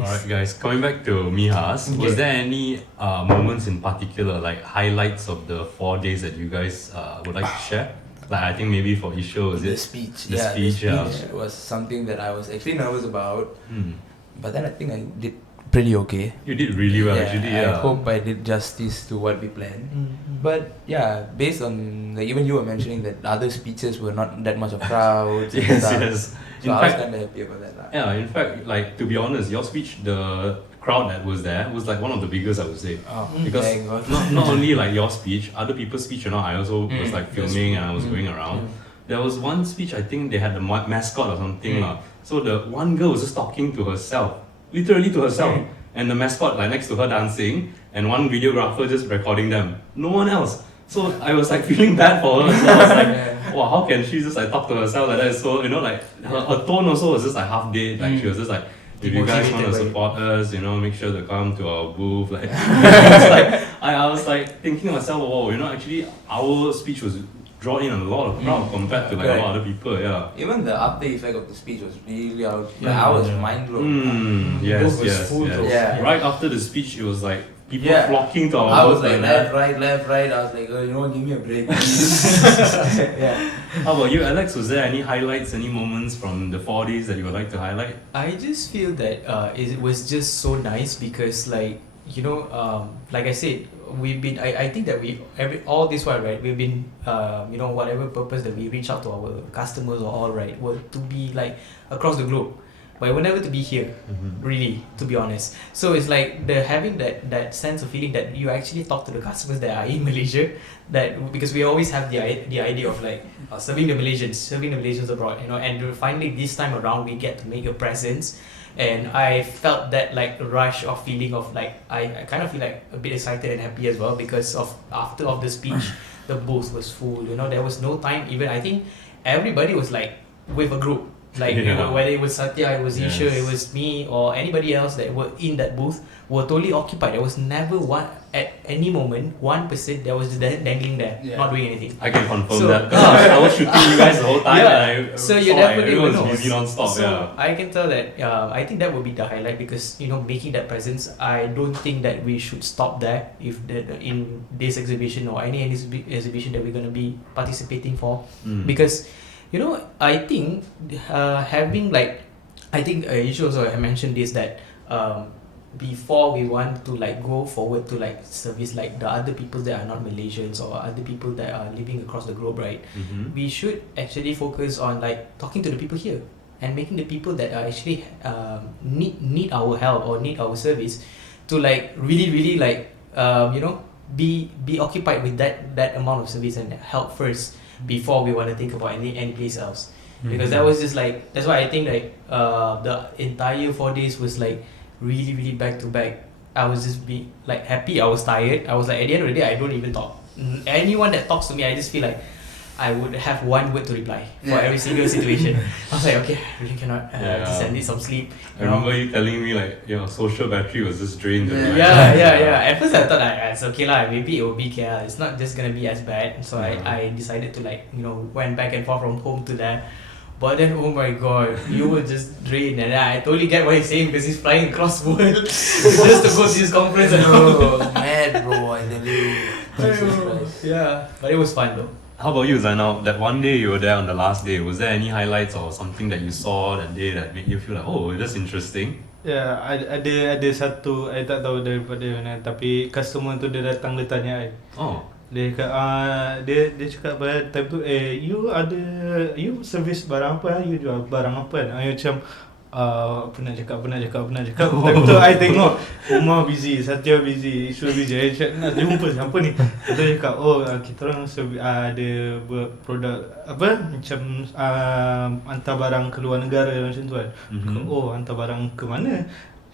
guys. Alright guys, coming back to MIHAS, was there any moments in particular, like highlights of the 4 days that you guys would like to share? Like I think maybe for Isho, is The it? speech. The Yeah, speech, the yeah. speech was something that I was actually nervous about. Hmm. But then I think I did pretty okay. You did really well actually, I yeah. hope I did justice to what we planned. But yeah, based on even you were mentioning that other speeches were not that much of crowds and Yes, stuff. yes. So I was kind of happy about that. Yeah, in fact, like to be honest, your speech, the crowd that was there was like one of the biggest, I would say. Oh, Because thank God. not only like your speech, other people's speech, I also was like filming and I was going around. There was one speech, I think they had the mascot or something lah. So the one girl was just talking to herself, literally to herself, and the mascot like next to her dancing, and one videographer just recording them. No one else. So I was like feeling bad for her. So I was like, wow, how can she just like talk to herself like that? So like her tone also was just like half dead. Like she was just like, if you guys want to support us, make sure to come to our booth. Like, I was like thinking to myself, wow, actually our speech was drawn in a lot of crowd compared to like a lot of other people. Yeah. Even the after effect of the speech was really out. I was mind blown. Yes, was yes, full yes. of- Yeah. Right after the speech, it was like people Yeah. flocking to our I was booth like that. left, right. I was like, give me a break, please. Yeah. How about you, Alex? Was there any highlights, any moments from the 4 days that you would like to highlight? I just feel that it was just so nice because like like I said, we've been I think that all this while, right, we've been whatever purpose that we reach out to our customers or all, right, were to be like across the globe, but it were never to be here, really, to be honest. So it's like the having that sense of feeling that you actually talk to the customers that are in Malaysia, that because we always have the idea of like serving the Malaysians abroad, and finally this time around we get to make a presence. And I felt that like rush of feeling of like I kind of feel like a bit excited and happy as well because of after the speech the booth was full. There was no time, even I think everybody was like with a group, like whether it was Satya, it was Isha, it was me, or anybody else that were in that booth were totally occupied. There was never one at any moment one person that was just dangling there, not doing anything. I can confirm that. I was shooting you guys the whole time, and I so you saw definitely everyone will was know. busy non-stop. So I can tell that I think that would be the highlight because making that presence. I don't think that we should stop there if in this exhibition or any exhibition that we're going to be participating for, because I think having like I think you should also mention this that before we want to like go forward to like service like the other people that are not Malaysians or other people that are living across the globe, right, we should actually focus on like talking to the people here and making the people that are actually need our help or need our service to like really like be occupied with that amount of service and help first before we want to think about any place else, because that was just like that's why I think like the entire 4 days was like really back to back. I was just like happy. I was tired. I was like at the end of the day I don't even talk. Anyone that talks to me I just feel like I would have one word to reply for every single situation. I was like, okay, I really cannot. Just I need some sleep. I remember you telling me like your social battery was just drained. Yeah. At first I thought it's okay lah. Maybe it will be KL. It's not just gonna be as bad. So I decided to like went back and forth from home to there. But then, oh my god, you were just drained, and I totally get what he's saying because he's flying across the world just to go to this conference. And Mad bro, I tell you. Jesus Christ. Yeah, but it was fun though. How about you, Zainal? That one day you were there on the last day, was there any highlights or something that you saw that day that made you feel like, oh, that's interesting? Ya, ada satu I tak tahu daripada mana, tapi customer tu dia datang dia tanya I. Oh. Dia cakap dia cakap pada time tu you service barang apa, you jual barang apa. I macam apa nak cakap. Time tu I tengok Umar busy, Satya busy, Ishu busy. I cakap nak jumpa siapa ni. Dia cakap kita orang ada produk apa macam hantar barang ke luar negara macam tu kan. Hantar barang ke mana?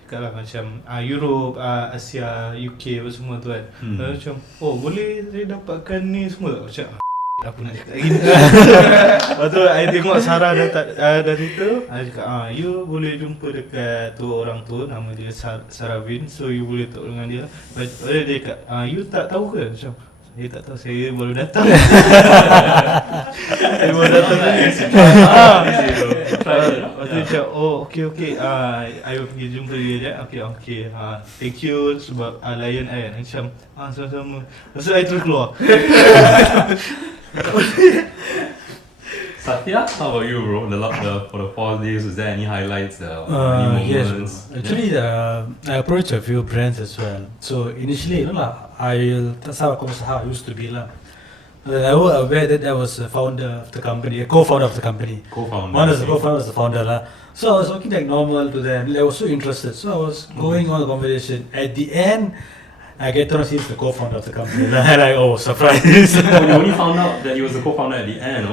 Cakap lah macam Europe, Asia, UK apa semua tu kan. Macam boleh saya dapatkan ni semua tak? Macam apa nak cakap lagi. Lepas tu I tengok Sarah dari tu, I cakap you boleh jumpa dekat tu orang tu, nama dia Saravin, so you boleh talk dengan dia. Lepas tu dia cakap you tak tahu ke? Macam Dia tak tahu saya baru datang. Saya baru datang tadi. Lepas tu macam, oh okay, I will pergi jumpa dia je. Okay, thank you sebab layan I. Macam, sama-sama. Lepas tu I terus keluar. Satya, how about you, bro? For the 4 days, was there any highlights? Any Yes, moments? actually, I approached a few brands as well. So initially, that's how I used to be lah. I was aware that I was the founder of the company, a co-founder of the company. Co-founder. One is the co-founder, was the founder lah. So I was talking like normal to them. I was so interested. So I was going on the conversation. At the end, I get to know he's the co-founder of the company. And I'm like, oh, surprise! When you only found out that he was the co-founder at the end.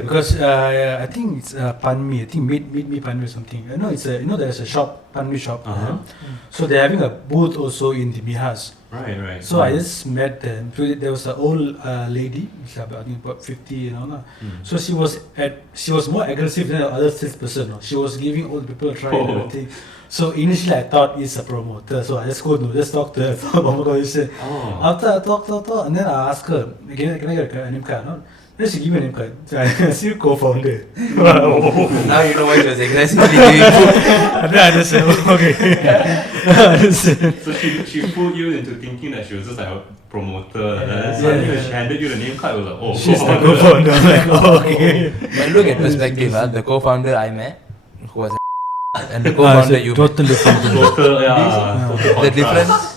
Because I think it's Panmi. I think meet me Panmi or something. I know it's there's a shop, Panmi shop. Uh-huh. So they're having a booth also in the MIHAS. Right. So I just met them. So there was an old lady, I think about 50 and all that. So she was more aggressive than the other salesperson. She was giving old people a try and everything. So initially I thought it's a promoter, so I just talk to her for one conversation. After I talk, and then I ask her, can I get a name card? No? Then she give me a name card. So I still co-founder. Now you know why she was aggressively doing it. And then I just said, okay. So she fooled you into thinking that she was just like a promoter. Yeah. Suddenly when she handed you the name card, it was like, oh, She's the co-founder. I'm like, oh, okay. But look at perspective, the co-founder I met, who was and the co-founder you met. Totally different. Total The contrast. difference?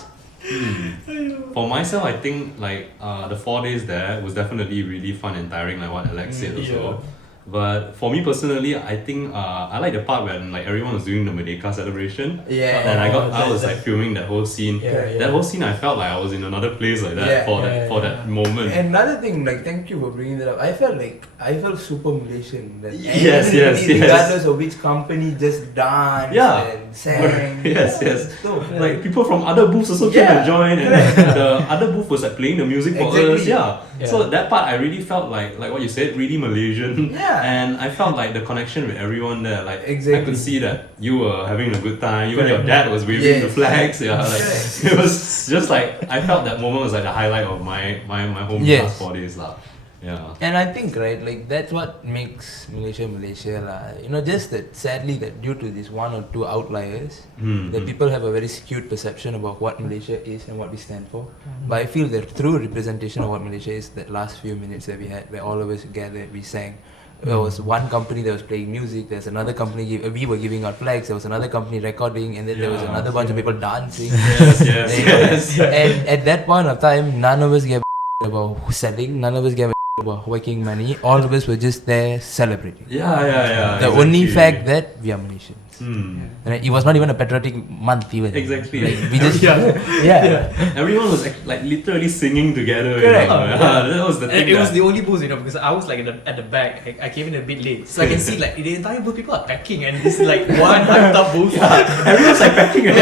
For myself, I think like the 4 days there was definitely really fun and tiring, like what Alex said also. But for me personally, I think I like the part when like everyone was doing the Merdeka celebration. Yeah. And I was like filming that whole scene. That whole scene, I felt like I was in another place like that for that moment. And another thing, like, thank you for bringing that up. I felt super Malaysian. That Yes. regardless of which company, just danced and sang. Yes. So, Like people from other booths also came and joined, and the other booth was like playing the music for us. Yeah. So that part I really felt like what you said, really Malaysian. And I felt like the connection with everyone there. Like I could see that you were having a good time. Even your dad was waving the flags. Yeah, like it was just like I felt that moment was like the highlight of my home last 4 days lah. Yeah. And I think, right, like that's what makes Malaysia lah. Just that sadly that due to these 1 or 2 outliers, that people have a very skewed perception about what Malaysia is and what we stand for. But I feel the true representation of what Malaysia is that last few minutes that we had, where all of us gathered, we sang. There was one company that was playing music, there's another company, we were giving out flags, there was another company recording, and then there was another bunch of people dancing. Yes. And at that point of time, none of us gave about selling, none of us gave about making money, all of us were just there celebrating. Yeah. The only fact that we are Malaysians. And it was not even a patriotic month even. Exactly. Like, we just Everyone was like literally singing together. Correct. That was the thing. And it was the only booth, because I was like at the back. I came in a bit late, so I can see like the entire booth people are packing, and this is like one hyped up booth. Everyone's like packing and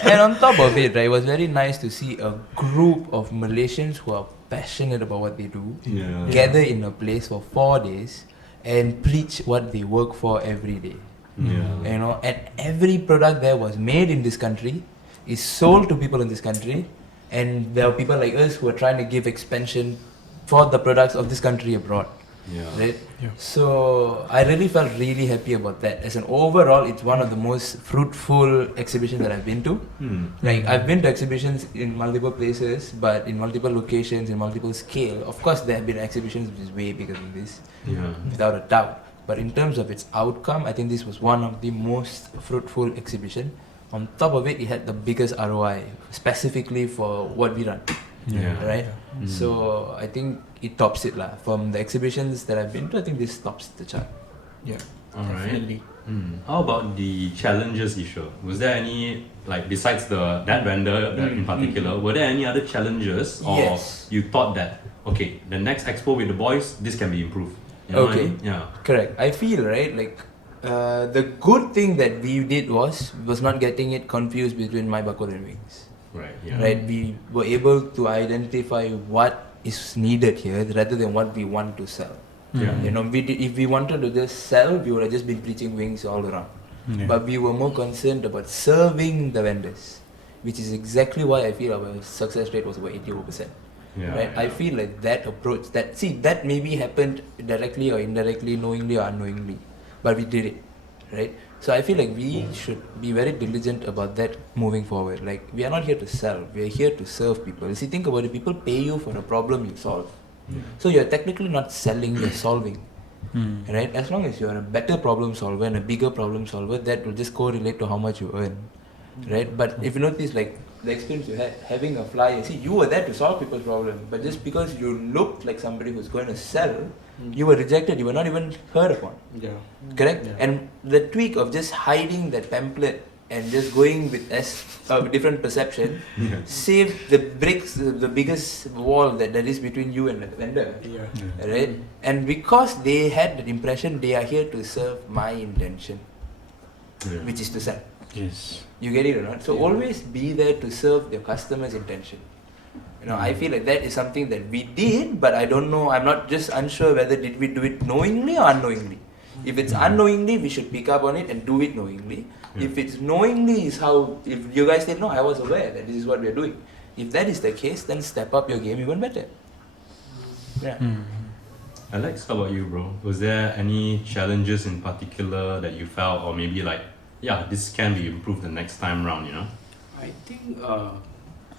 And on top of it, right, it was very nice to see a group of Malaysians who are passionate about what they do gather in a place for 4 days and preach what they work for every day. And every product there was made in this country, is sold to people in this country, and there are people like us who are trying to give expansion for the products of this country abroad. Right? So I really felt really happy about that. As an overall, it's one of the most fruitful exhibitions that I've been to. Like I've been to exhibitions in multiple places, but in multiple locations, in multiple scale. Of course, there have been exhibitions which is way bigger than this, without a doubt. But in terms of its outcome, I think this was one of the most fruitful exhibition. On top of it, it had the biggest ROI, specifically for what we run. Right? So I think it tops it lah. From the exhibitions that I've been to, I think this tops the chart. Alright. How about the challenges issue? Was there any, like besides that vendor in particular, were there any other challenges, or you thought that okay, the next expo with the boys, this can be improved? You know what I mean? Correct. I feel right, like the good thing that we did was not getting it confused between My Bakul and Wyngs. Right, we were able to identify what is needed here rather than what we want to sell. If we wanted to just sell, we would have just been preaching Wyngs all around. But we were more concerned about serving the vendors. which is exactly why I feel our success rate was about 80%. Yeah. Right? I feel like that approach, that maybe happened directly or indirectly, knowingly or unknowingly, but we did it, right? So I feel like we should be very diligent about that moving forward. Like, we are not here to sell, we are here to serve people. See, think about it, people pay you for a problem you solve. So you're technically not selling, you're solving. Right? As long as you're a better problem solver and a bigger problem solver, that will just correlate to how much you earn. Right? But if you notice, like the experience you had having a flyer, see, you were there to solve people's problem, but just because you looked like somebody who's going to sell, you were rejected, you were not even heard upon. Correct? And the tweak of just hiding that pamphlet and just going with different perception saved the bricks, the biggest wall that is between you and the vendor. Right? And because they had that impression, they are here to serve my intention, which is to sell. Yes. You get it or not? So always be there to serve your customer's intention. You know, I feel like that is something that we did, but I don't know, I'm not just unsure whether did we do it knowingly or unknowingly. If it's unknowingly, we should pick up on it and do it knowingly. If it's knowingly is how, if you guys said, no, I was aware that this is what we are doing. If that is the case, then step up your game even better. Yeah. Alex, how about you, bro? Was there any challenges in particular that you felt, or maybe like, yeah, this can be improved the next time round, you know?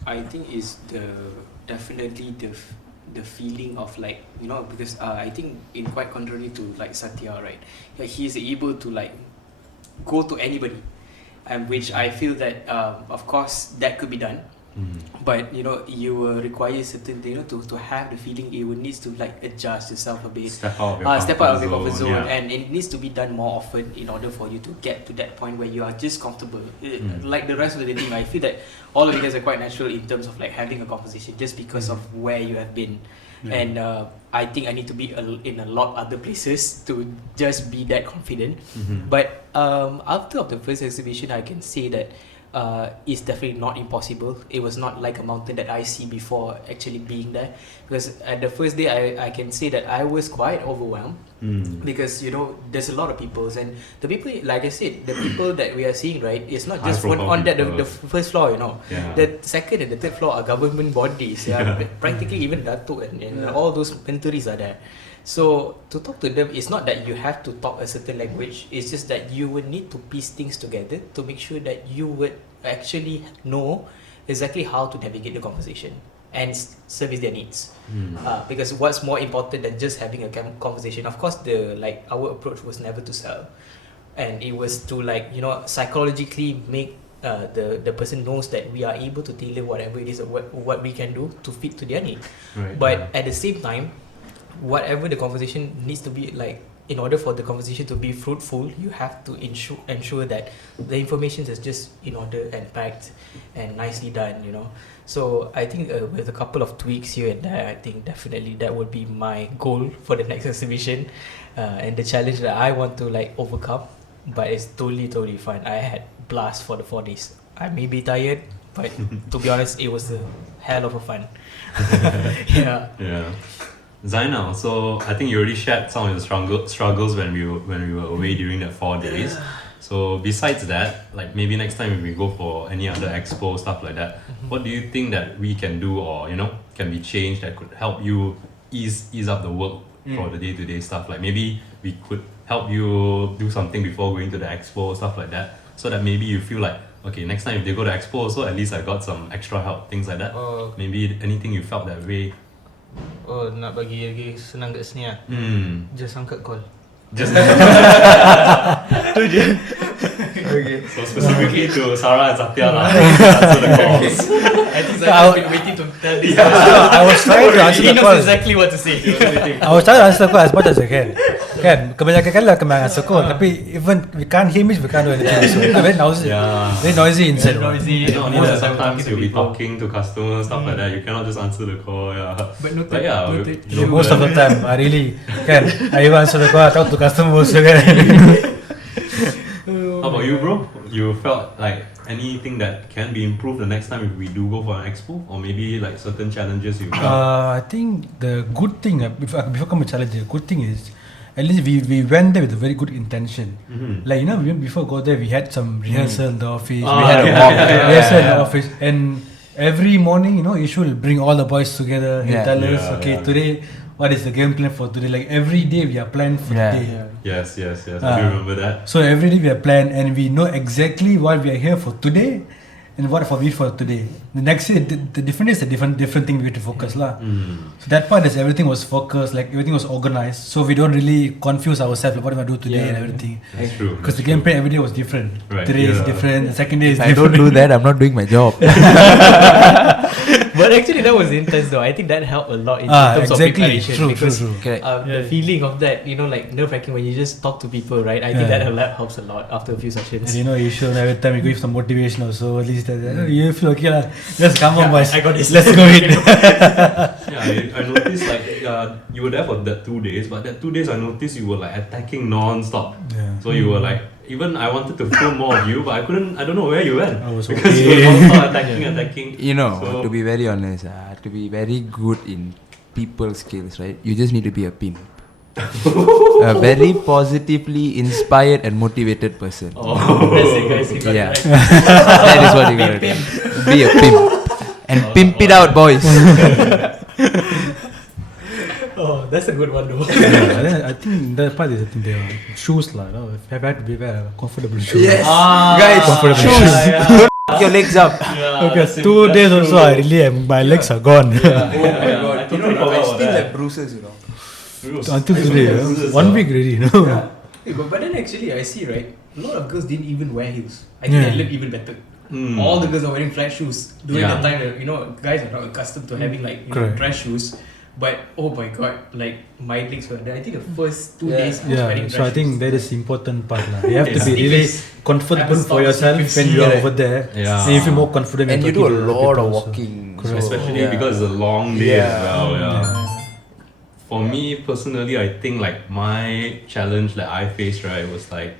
I think is definitely the feeling of like, you know, because I think in quite contrary to like Satya, right, like he's able to like go to anybody, and which I feel that of course that could be done, but you know, you will require certain, you know, to have the feeling, it will needs to like adjust yourself a bit, step out of your comfort zone, and it needs to be done more often in order for you to get to that point where you are just comfortable. Like the rest of the team, I feel that all of you guys are quite natural in terms of like having a conversation just because of where you have been. And I think I need to be in a lot other places to just be that confident. But after of the first exhibition, I can say that it's definitely not impossible. It was not like a mountain that I see before actually being there, because at the first day I can say that I was quite overwhelmed, because you know, there's a lot of people, and the people, like I said, the people that we are seeing, right, it's not just on that the first floor, you know, the second and the third floor are government bodies, practically even Datuk and all those mentories are there. So to talk to them, it's not that you have to talk a certain language, it's just that you would need to piece things together to make sure that you would actually know exactly how to navigate the conversation and service their needs. Because what's more important than just having a conversation, of course, our approach was never to sell, and it was to, like, you know, psychologically make the person knows that we are able to tailor whatever it is, what we can do to fit to their need. But at the same time, whatever the conversation needs to be like, in order for the conversation to be fruitful, you have to ensure that the information is just in order and packed and nicely done, you know. So I think with a couple of tweaks here and there, I think definitely that would be my goal for the next exhibition, and the challenge that I want to like overcome. But it's totally fun. I had blast for the 4 days. I may be tired, but to be honest, it was a hell of a fun. Yeah. Zainal, so I think you already shared some of the struggles when we were away during that 4 days. So besides that, like maybe next time if we go for any other expo, stuff like that, what do you think that we can do, or you know, can be changed that could help you ease up the work for the day-to-day stuff? Like maybe we could help you do something before going to the expo, stuff like that, so that maybe you feel like, okay, next time if they go to expo also, at least I got some extra help, things like that. Maybe anything you felt that way. Nak bagi lagi senang kat sini lah. Just angkat call. Just tu je. Okay. So specifically to Sarah and Satya lah, answer the calls. I think I've been waiting to tell this. I was trying to answer He the knows call. exactly what to say. I was trying to answer the call as much as I can. Kan, kebanyakan kali lah kena answer call, tapi even we can't hear me, we can't do anything. So very noisy. Very noisy inside. Noisy. And not only that, sometimes you'll be talking to customers, stuff like that. You cannot just answer the call. But noted. So most of the time, I really can. I even answer the call, I talk to customers. Kan. How about you, bro? You felt like anything that can be improved the next time if we do go for an expo, or maybe like certain challenges you felt? I think the good thing, before I come to challenge, the good thing is at least we went there with a very good intention. Mhm. Like, you know, before go there, we had some rehearsal in the office. Ah, We had a yeah, walk, yeah, yeah, rehearsal in yeah. the office, and every morning, you know, Ishu will bring all the boys together. He'll Yeah. tell us, Yeah, okay, yeah. today, what is the game plan for today? Like every day we are planned for Yeah. the day. Yes, I do remember that. So every day we are planned, and we know exactly what we are here for today, and what for we for today. The next day, the different is a different thing we have to focus lah. So that part is everything was focused, like everything was organized. So we don't really confuse ourselves like what am I do today and everything. That's true. Because the game plan every day was different. Right, Today is yeah. different. The second day is If I different. don't do that, I'm not doing my job. But actually, that was intense though. I think that helped a lot in terms exactly. of preparation True. because Correct. the feeling of that, you know, like nerve wracking when you just talk to people, right? I think Yeah. that helps a lot after a few sessions. And you know, you should every time you give some motivation also. At least you feel okay lah. Just come on, boys. I got this. Let's go it. Yeah, I noticed like you were there for that 2 days, but that 2 days I noticed you were like attacking non-stop. Yeah. So you were like, even I wanted to film more of you, but I couldn't. I don't know where you went I was because okay. you were non-stop attacking. You know, So- to be very honest, to be very good in people skills, right? You just need to be a pimp. A very positively inspired and motivated person. Oh, That's it, guys. You got Yeah. it right. That is what you gotta do. Be a pimp. And pimp it out, boys. Oh, that's a good one though. I think that part is I think the shoes lah. No? Have had to be very comfortable shoes. Yes. Ah, Guys, comfortable shoes. yeah. Put your legs up. Okay, 2 days also I really am, my legs are gone. Oh my god! I totally forgot about that. bruises, you know. Until today, Bruises, 1 week already, you know. Hey, but then actually, I see, right? A lot of girls didn't even wear heels. I think they look even better. All the girls are wearing flat shoes during Yeah. the time that, you know, guys are not accustomed to having like, you know, Correct. dress shoes. But oh my god, like my legs were there. I think the first 2 Yeah. days I was wearing Yeah, dress so I think shoes. that is important part lah. You have to Yes. be really Sneakers. comfortable Have for a yourself sneakers. when you are Yeah. over there. Yeah. And you feel more confident. And when you do a talking to lot people of also. walking. Correct. Especially yeah. because it's a long day as Yeah. well. Yeah. Yeah. For me personally, I think like my challenge that I faced, right, was like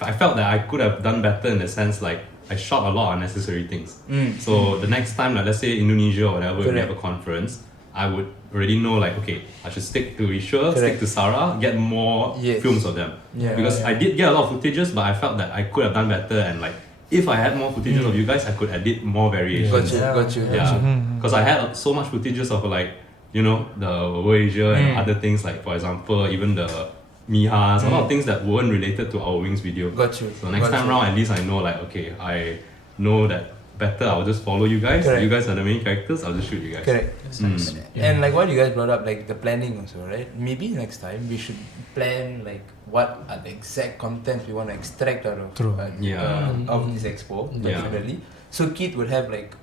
I felt that I could have done better in the sense like I shot a lot of unnecessary things. So the next time, like let's say Indonesia or whatever, if we have a conference, I would already know like, okay, I should stick to Isha, stick Correct. to Sarah, get more Yes. films of them. Yeah. Because I did get a lot of footages, but I felt that I could have done better, and like if I had more footages of you guys, I could edit more variations. Got you, got you. Yeah, because I had so much footages of like, you know, the World Asia and other things, like for example, even the MIHAS, a lot of things that weren't related to our Wings video. Got you. So next got time you. round, at least I know like, okay, I know that better. I'll just follow you guys. Correct. You guys are the main characters. I'll just shoot you guys. Correct. Mm. And like what you guys brought up, like the planning also, right? Maybe next time we should plan like what are the exact contents we want to extract out of True. Yeah. of this expo, Yeah. definitely. So Keith would have like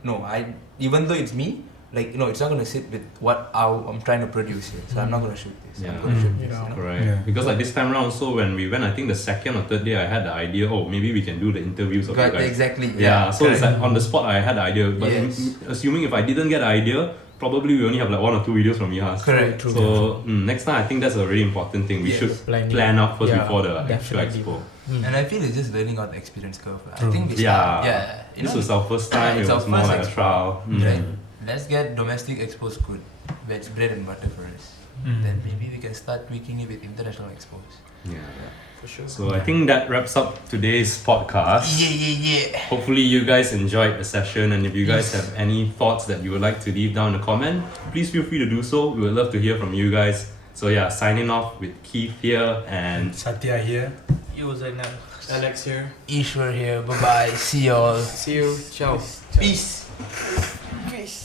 even though it's me, like it's not gonna sit with what I'm trying to produce here. So I'm not gonna shoot this. Yeah. I'm gonna shoot You this. know. You know? Correct. Yeah. Because like this time round also when we went, I think the second or third day I had the idea, oh maybe we can do the interviews of you guys. Exactly. Yeah, so it's correct. like on the spot I had the idea. But Yes. assuming if I didn't get the idea, probably we only have like 1 or 2 videos from MIHAS. Correct. So next time I think that's a really important thing. We Yes. should Planning. plan out first Yeah, before the actual definitely. expo. And I feel it's just learning out the experience curve. I True. think we Yeah. start. Yeah. You This know, was our first time, it's it our was more first like a expo. trial. Right. Let's get domestic expos good. That's bread and butter for us. Then maybe we can start tweaking it with international expos. Yeah. For sure. So I think that wraps up today's podcast. Yeah. Hopefully you guys enjoyed the session, and if you guys have any thoughts that you would like to leave down in the comment, please feel free to do so. We would love to hear from you guys. So yeah, signing off with Keith here and Satya here. You was like Alex here. Ishwar here. Bye bye. See y'all. See you. Ciao. Peace. Peace.